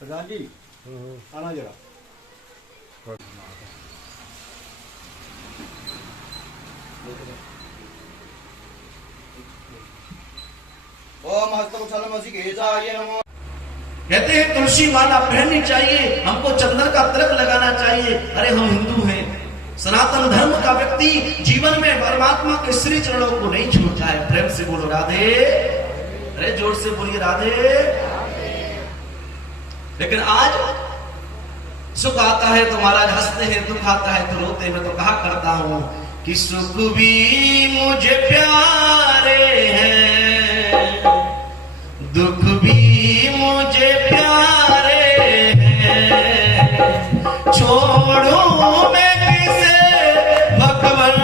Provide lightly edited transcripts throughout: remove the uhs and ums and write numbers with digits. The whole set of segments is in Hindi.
प्रधान जी आना जरा। ओम हस्तकुशलमसिकेशाय नमः। कहते हैं तुलसी माला पहननी चाहिए, हमको चंदन का तिलक लगाना चाहिए। अरे हम हिंदू हैं, सनातन धर्म का व्यक्ति जीवन में परमात्मा के श्री चरणों को नहीं छोड़ता है। प्रेम से बोलो राधे। अरे जोर से बोलिए राधे। लेकिन आज सुख आता है तो महाराज हंसते हैं, दुख आता है तो रोते हैं। मैं तो कहा करता हूं कि सुख भी मुझे प्यारे हैं, दुख भी मुझे प्यारे हैं। छोड़ू मैं किसे भगवान,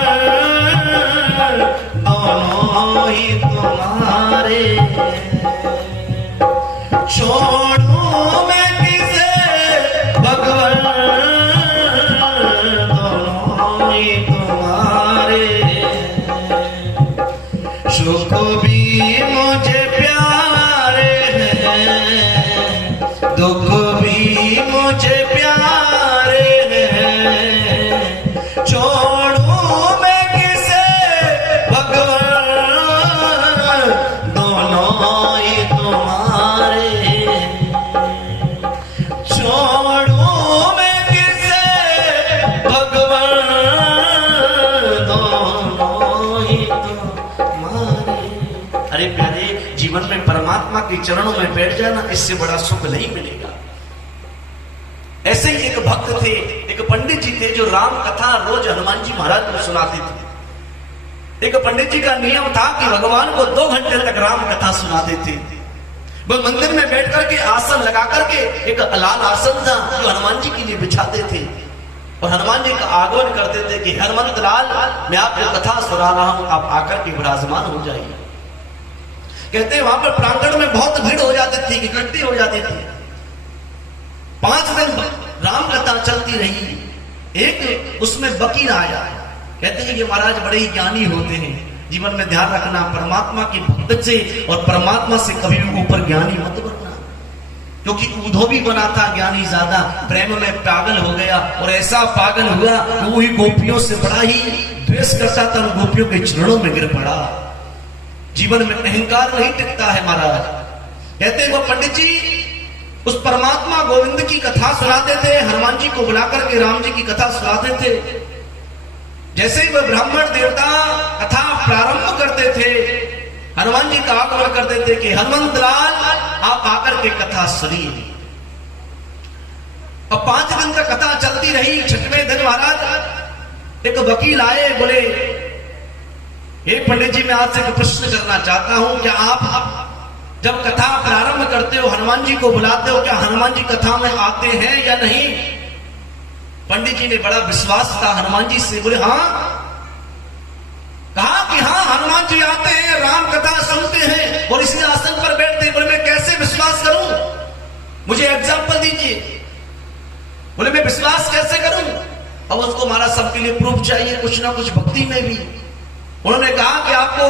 दोनों ही तुम्हारे हैं। छोड़ू मैं किसे भगवान, दोनों ही तुम्हारे हैं। सुख भी मुझे प्यारे हैं, दुख भी मुझे प्यारे हैं। छोड़ू मैं किसे भगवान, दोनों ही तुम्हारे हैं। छोड़ू मैं किसे भगवान, दोनों ही तुम्हारे। अरे प्यारे, जीवन में परमात्मा के चरणों में बैठ जाना, इससे बड़ा सुख नहीं मिलेगा। ऐसे ही एक भक्त थे, एक पंडित जी थे जो राम कथा रोज हनुमान जी महाराज को सुनाते थे। एक पंडित जी का नियम था कि भगवान को 2 घंटे तक राम कथा सुनाते थे। वो मंदिर में बैठ करके आसन लगा करके, एक लाल आसन था जो हनुमान जी के लिए बिछाते थे, और हनुमान जी का आगमन करते थे कि हनुमंत लाल, मैं आपको कथा सुना रहा हूं, आप आकर के विराजमान हो जाइए। कहते हैं वहां पर प्रांगण में बहुत भीड़ हो जाती थी, इकट्ठी हो जाती थी। 5 दिन राम कथा चलती रही। एक उसमें वकील आया। कहते हैं ये महाराज बड़े ही ज्ञानी होते हैं, जीवन में ध्यान रखना, परमात्मा की भक्त से और परमात्मा से कभी भी ऊपर ज्ञानी मत बनना। क्योंकि ऊधो भी बना था ज्ञानी ज्यादा, प्रेम में पागल हो गया, और ऐसा पागल हुआ कि वो ही गोपियों से बड़ा ही द्वेष करता था, गोपियों के चरणों में गिर पड़ा। जीवन में अहंकार नहीं टिकता है महाराज। कहते हैं वो पंडित जी उस परमात्मा गोविंद की कथा सुनाते थे, हनुमान जी को बुलाकर के राम जी की कथा सुनाते थे। जैसे ही वह ब्राह्मण देवता कथा प्रारंभ करते थे, हनुमान जी का आगमन करते थे कि हनुमंत लाल आप आकर के कथा सुनिए। अब 5 दिन तक कथा चलती रही। 6वें दिन महाराज एक वकील आए, बोले हे पंडित जी, मैं आपसे एक प्रश्न करना चाहता हूं, क्या आप जब कथा प्रारंभ करते हो हनुमान जी को बुलाते हो, क्या हनुमान जी कथा में आते हैं या नहीं? पंडित जी ने बड़ा विश्वास था हनुमान जी से, बोले हाँ। कहा कि हाँ हनुमान जी आते हैं, राम कथा सुनते हैं और इसी आसन पर बैठते हैं। बोले मैं कैसे विश्वास करूं, मुझे एग्जाम्पल दीजिए। बोले मैं विश्वास कैसे करूं? अब उसको महाराज सबके लिए प्रूफ चाहिए, कुछ ना कुछ भक्ति में भी। उन्होंने कहा कि आपको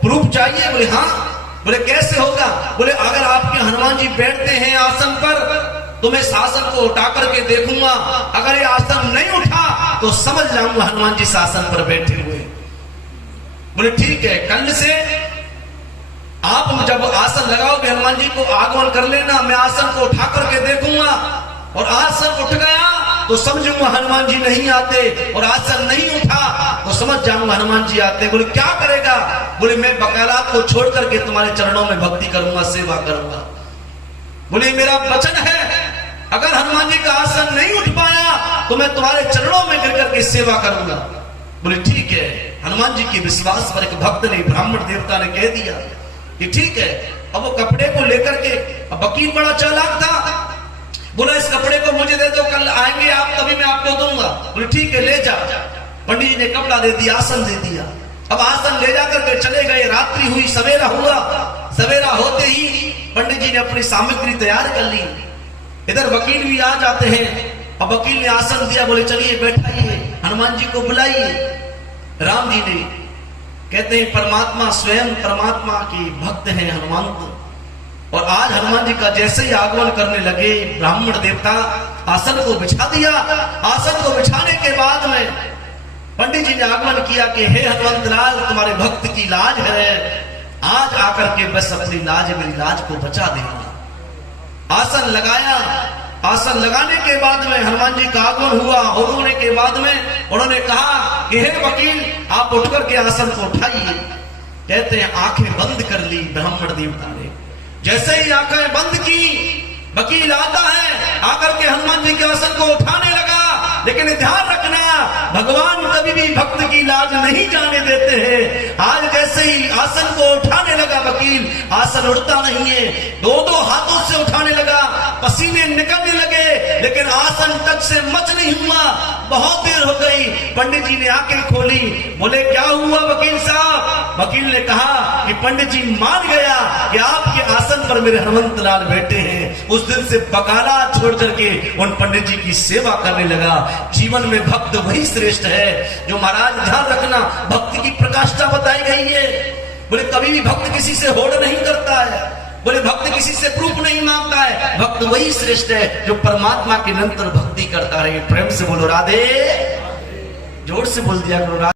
प्रूफ चाहिए? बोले हाँ। बोले कैसे होगा? बोले अगर आपके हनुमान जी बैठते हैं आसन पर तो मैं शासन को उठा करके देखूंगा, अगर ये आसन नहीं उठा तो समझ जाऊंगा हनुमान जी शासन पर बैठे हुए। बोले ठीक है, कल से आप जब आसन लगाओगे हनुमान जी को आगमन कर लेना, मैं आसन को उठा करके देखूंगा, और आसन उठ गया तो समझूंगा हनुमान जी नहीं आते, और आसन नहीं उठा तो समझ जाऊंगा हनुमान जी आते। बोले क्या करेगा? बोले मैं वकालत को छोड़ करके तुम्हारे चरणों में भक्ति करूंगा, सेवा करूंगा। बोले मेरा वचन है, अगर हनुमान जी का आसन नहीं उठ पाया तो मैं तुम्हारे चरणों में गिर करके सेवा करूंगा। बोले ठीक है। हनुमान जी के विश्वास पर एक भक्त ने, ब्राह्मण देवता ने कह दिया कि ठीक है। अब वो कपड़े को लेकर के, अब वकील बड़ा चालाक था, बोला इस कपड़े को मुझे दे दो, कल आएंगे आप तभी मैं आपको दूंगा। बोले ठीक है ले जा। पंडित जी ने कपड़ा दे दिया, आसन दे दिया। अब आसन ले जाकर के चले गए। रात्रि हुई, सवेरा हुआ। सवेरा होते ही पंडित जी ने अपनी सामग्री तैयार कर ली। इधर वकील भी आ जाते हैं। अब वकील ने आसन दिया, बोले चलिए बैठाइए, हनुमान जी को बुलाइए। राम जी ने, कहते हैं परमात्मा स्वयं परमात्मा के भक्त हैं हनुमान को। और आज हनुमान जी का जैसे ही आगमन करने लगे, ब्राह्मण देवता आसन को बिछा दिया। आसन को बिछाने के बाद में पंडित जी ने आगमन किया कि हे हनुमंत लाल, तुम्हारे भक्त की लाज है, आज आकर के बस अपनी लाज, मेरी लाज को बचा देना। आसन लगाया। आसन लगाने के बाद में हनुमान जी का आगमन हुआ। होने के बाद में उन्होंने कहा कि हे वकील, आप उठकर के आसन को उठाइए। कहते हैं आंखें बंद कर ली ब्राह्मण देवता ने। जैसे ही आंखें बंद की, वकील आता है, आकर के हनुमान जी के आसन को उठाने लगा। लेकिन ध्यान रखना, भगवान कभी भी भक्त की लाज नहीं जाने देते हैं। आज जैसे ही आसन को उठाने लगा वकील, आसन उठता नहीं है, दो हाथों से उठाने लगा, पसीने निकलने लगे, लेकिन आसन तक से मच नहीं हुआ। बहुत देर हो गई, पंडित जी ने आंखें खोली। बोले क्या हुआ वकील साहब? वकील ने कहा कि पंडित जी मान गया कि आपके आसन पर मेरे हनुमंत लाल बैठे हैं। उस दिन से बकाला छोड़ करके उन पंडित जी की सेवा करने लगा। जीवन में भक्त वही श्रेष्ठ है जो, महाराज ध्यान रखना, भक्ति की प्रकाष्ठा बताई गई है। बोले कभी भी भक्त किसी से होड़ नहीं करता है, बोले भक्त किसी से प्रूफ नहीं मांगता है। भक्त वही श्रेष्ठ है जो परमात्मा के निरंतर भक्ति करता रहे। प्रेम से बोलो राधे, जोर से बोल दिया करो राधे।